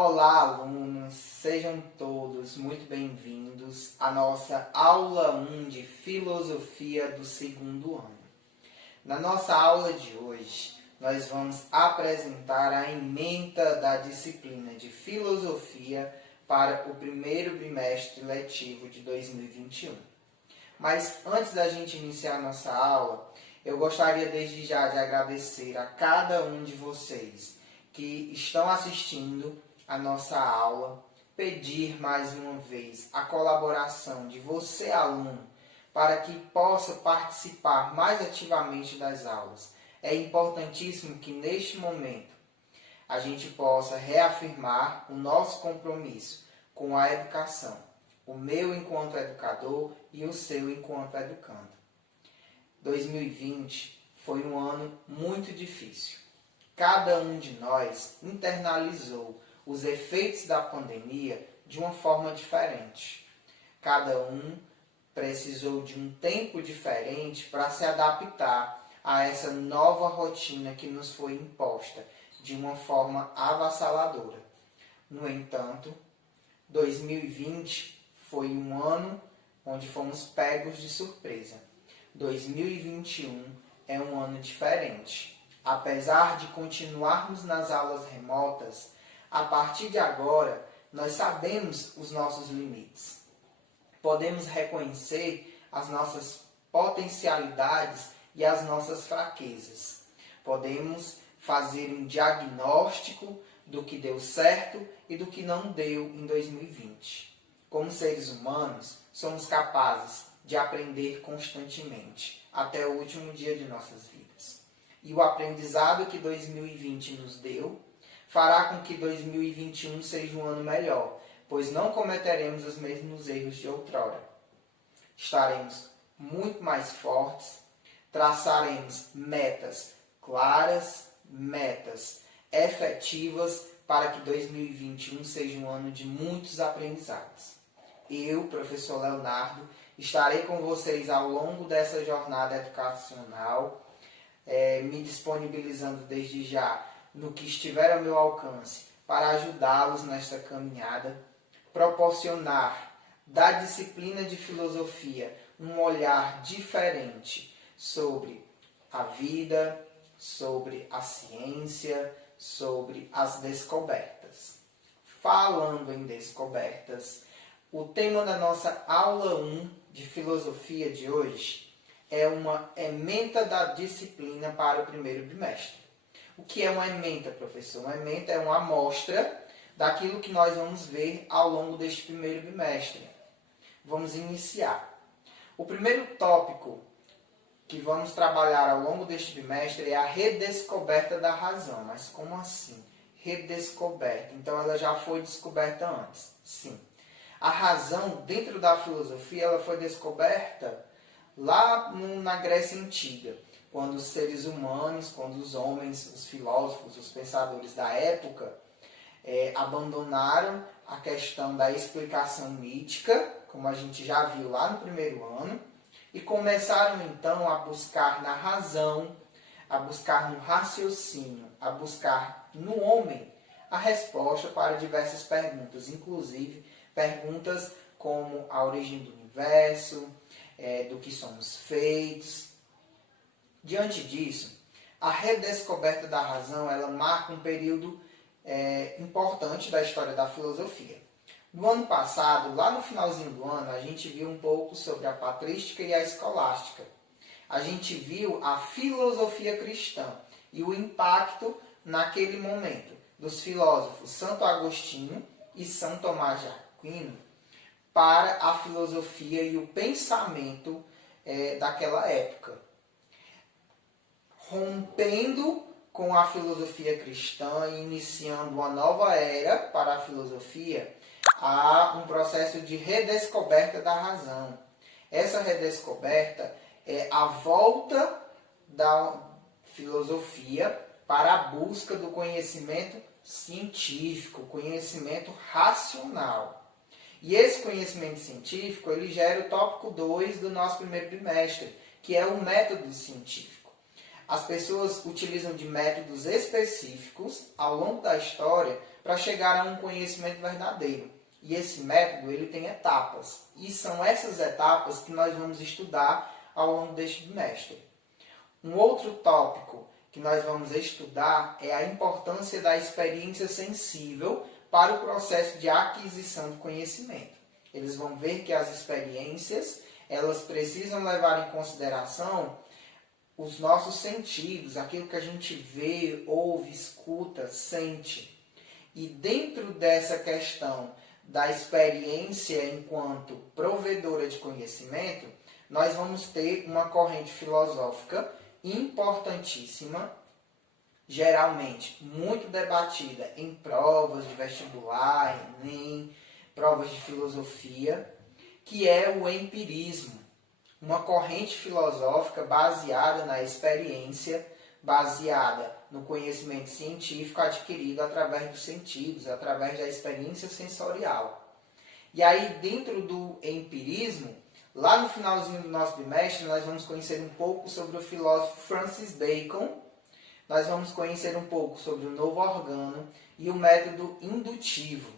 Olá, alunos! Sejam todos muito bem-vindos à nossa aula 1 de Filosofia do segundo ano. Na nossa aula de hoje, nós vamos apresentar a ementa da disciplina de Filosofia para o primeiro bimestre letivo de 2021. Mas antes da gente iniciar a nossa aula, eu gostaria desde já de agradecer a cada um de vocês que estão assistindo a nossa aula, pedir mais uma vez a colaboração de você, aluno, para que possa participar mais ativamente das aulas. É importantíssimo que neste momento a gente possa reafirmar o nosso compromisso com a educação, o meu enquanto educador e o seu enquanto educando. 2020 foi um ano muito difícil. Cada um de nós internalizou os efeitos da pandemia de uma forma diferente. Cada um precisou de um tempo diferente para se adaptar a essa nova rotina que nos foi imposta de uma forma avassaladora. No entanto, 2020 foi um ano onde fomos pegos de surpresa. 2021 é um ano diferente. Apesar de continuarmos nas aulas remotas, a partir de agora, nós sabemos os nossos limites. Podemos reconhecer as nossas potencialidades e as nossas fraquezas. Podemos fazer um diagnóstico do que deu certo e do que não deu em 2020. Como seres humanos, somos capazes de aprender constantemente, até o último dia de nossas vidas. E o aprendizado que 2020 nos deu fará com que 2021 seja um ano melhor, pois não cometeremos os mesmos erros de outrora. Estaremos muito mais fortes, traçaremos metas claras, metas efetivas para que 2021 seja um ano de muitos aprendizados. Eu, professor Leonardo, estarei com vocês ao longo dessa jornada educacional, me disponibilizando desde já no que estiver ao meu alcance para ajudá-los nesta caminhada, proporcionar da disciplina de filosofia um olhar diferente sobre a vida, sobre a ciência, sobre as descobertas. Falando em descobertas, o tema da nossa aula 1 de filosofia de hoje é uma ementa da disciplina para o primeiro bimestre. O que é uma ementa, professor? Uma ementa é uma amostra daquilo que nós vamos ver ao longo deste primeiro bimestre. Vamos iniciar. O primeiro tópico que vamos trabalhar ao longo deste bimestre é a redescoberta da razão. Mas como assim? Redescoberta. Então ela já foi descoberta antes. Sim. A razão, dentro da filosofia, ela foi descoberta lá na Grécia Antiga, quando os seres humanos, quando os homens, os filósofos, os pensadores da época abandonaram a questão da explicação mítica, como a gente já viu lá no primeiro ano, e começaram então a buscar na razão, a buscar no raciocínio, a buscar no homem a resposta para diversas perguntas, inclusive perguntas como a origem do universo, do que somos feitos. Diante disso, a redescoberta da razão ela marca um período importante da história da filosofia. No ano passado, lá no finalzinho do ano, a gente viu um pouco sobre a patrística e a escolástica. A gente viu a filosofia cristã e o impacto naquele momento dos filósofos Santo Agostinho e São Tomás de Aquino para a filosofia e o pensamento daquela época. Rompendo com a filosofia cristã e iniciando uma nova era para a filosofia, há um processo de redescoberta da razão. Essa redescoberta é a volta da filosofia para a busca do conhecimento científico, conhecimento racional. E esse conhecimento científico ele gera o tópico 2 do nosso primeiro bimestre, que é o método científico. As pessoas utilizam de métodos específicos ao longo da história para chegar a um conhecimento verdadeiro. E esse método ele tem etapas. E são essas etapas que nós vamos estudar ao longo deste bimestre. Um outro tópico que nós vamos estudar é a importância da experiência sensível para o processo de aquisição de conhecimento. Eles vão ver que as experiências, elas precisam levar em consideração os nossos sentidos, aquilo que a gente vê, ouve, escuta, sente. E dentro dessa questão da experiência enquanto provedora de conhecimento, nós vamos ter uma corrente filosófica importantíssima, geralmente muito debatida em provas de vestibular, Enem, provas de filosofia, que é o empirismo. Uma corrente filosófica baseada na experiência, baseada no conhecimento científico adquirido através dos sentidos, através da experiência sensorial. E aí, dentro do empirismo, lá no finalzinho do nosso bimestre, nós vamos conhecer um pouco sobre o filósofo Francis Bacon, nós vamos conhecer um pouco sobre o novo organo e o método indutivo.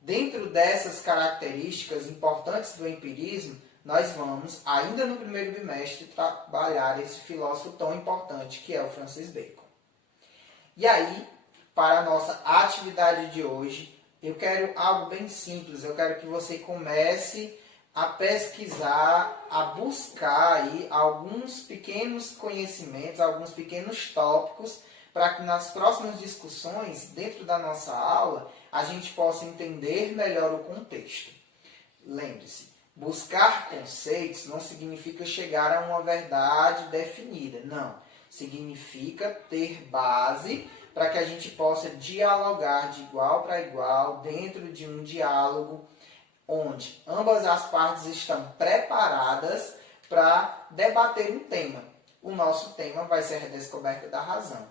Dentro dessas características importantes do empirismo, nós vamos, ainda no primeiro bimestre, trabalhar esse filósofo tão importante que é o Francis Bacon. E aí, para a nossa atividade de hoje, eu quero algo bem simples. Eu quero que você comece a pesquisar, a buscar aí alguns pequenos conhecimentos, alguns pequenos tópicos, para que nas próximas discussões, dentro da nossa aula, a gente possa entender melhor o contexto. Lembre-se, buscar conceitos não significa chegar a uma verdade definida, não. Significa ter base para que a gente possa dialogar de igual para igual dentro de um diálogo onde ambas as partes estão preparadas para debater um tema. O nosso tema vai ser a redescoberta da razão.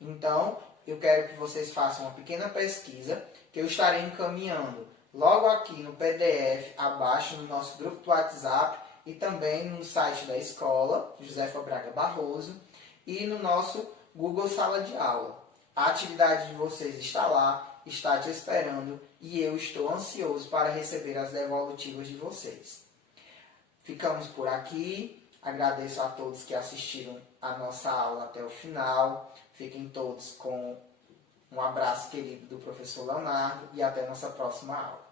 Então, eu quero que vocês façam uma pequena pesquisa que eu estarei encaminhando logo aqui no PDF, abaixo no nosso grupo do WhatsApp e também no site da escola, Josefa Braga Barroso, e no nosso Google Sala de Aula. A atividade de vocês está lá, está te esperando e eu estou ansioso para receber as devolutivas de vocês. Ficamos por aqui. Agradeço a todos que assistiram a nossa aula até o final. Fiquem todos com um abraço querido do professor Leonardo e até nossa próxima aula.